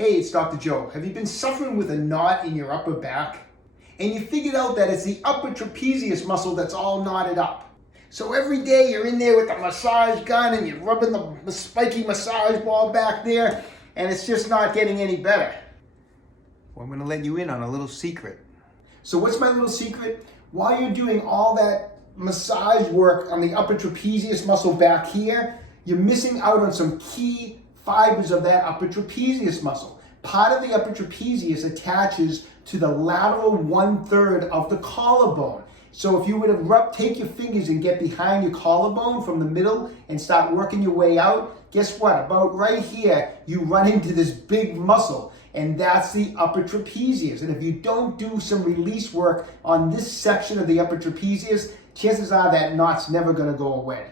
Hey, it's Dr. Joe. Have you been suffering with a knot in your upper back? And you figured out that it's the upper trapezius muscle that's all knotted up. So every day you're in there with the massage gun and you're rubbing the spiky massage ball back there, and it's just not getting any better. Well, I'm going to let you in on a little secret. So what's my little secret? While you're doing all that massage work on the upper trapezius muscle back here, you're missing out on some key fibers of that upper trapezius muscle. Part of the upper trapezius attaches to the lateral 1/3 of the collarbone. So if you were to take your fingers and get behind your collarbone from the middle and start working your way out, guess what? About right here, you run into this big muscle, and that's the upper trapezius. And if you don't do some release work on this section of the upper trapezius, chances are that knot's never going to go away.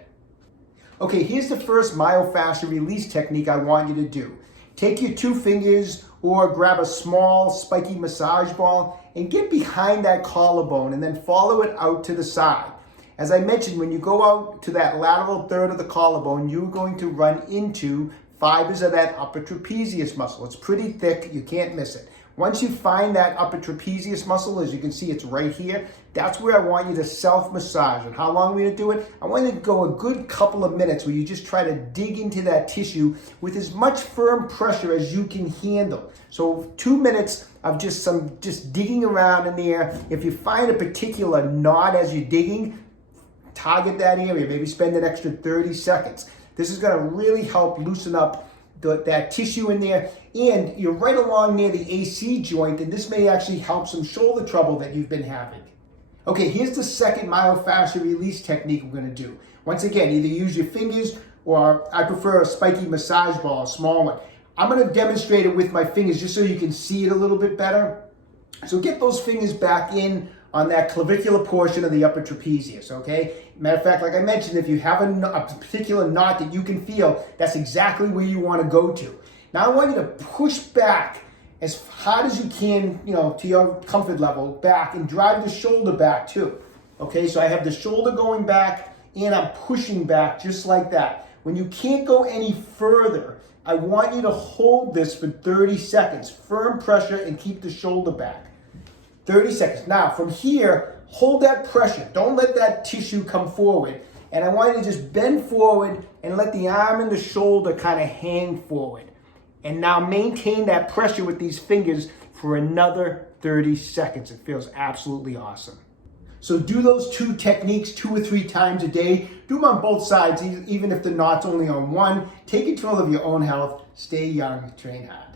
Okay, here's the first myofascial release technique I want you to do. Take your 2 fingers or grab a small spiky massage ball and get behind that collarbone and then follow it out to the side. As I mentioned, when you go out to that lateral 1/3 of the collarbone, you're going to run into fibers of that upper trapezius muscle. It's pretty thick, you can't miss it. Once you find that upper trapezius muscle, as you can see, it's right here. That's where I want you to self-massage. And how long are we going to do it? I want you to go a good couple of minutes where you just try to dig into that tissue with as much firm pressure as you can handle. So 2 minutes of just digging around in there. If you find a particular knot as you're digging, target that area. Maybe spend an extra 30 seconds. This is going to really help loosen up that tissue in there, and you're right along near the AC joint, and this may actually help some shoulder trouble that you've been having. Okay, here's the second myofascial release technique we're going to do. Once again, either use your fingers, or I prefer a spiky massage ball, a small one. I'm going to demonstrate it with my fingers just so you can see it a little bit better. So get those fingers back in on that clavicular portion of the upper trapezius, okay? Matter of fact, like I mentioned, if you have a particular knot that you can feel, that's exactly where you want to go to. Now I want you to push back as hard as you can, to your comfort level, back, and drive the shoulder back too. Okay, so I have the shoulder going back and I'm pushing back just like that. When you can't go any further, I want you to hold this for 30 seconds. Firm pressure and keep the shoulder back. 30 seconds. Now, from here, hold that pressure. Don't let that tissue come forward. And I want you to just bend forward and let the arm and the shoulder kind of hang forward. And now maintain that pressure with these fingers for another 30 seconds. It feels absolutely awesome. So do those 2 techniques 2 or 3 times a day. Do them on both sides, even if the knot's only on one. Take control of your own health. Stay young. Train hard.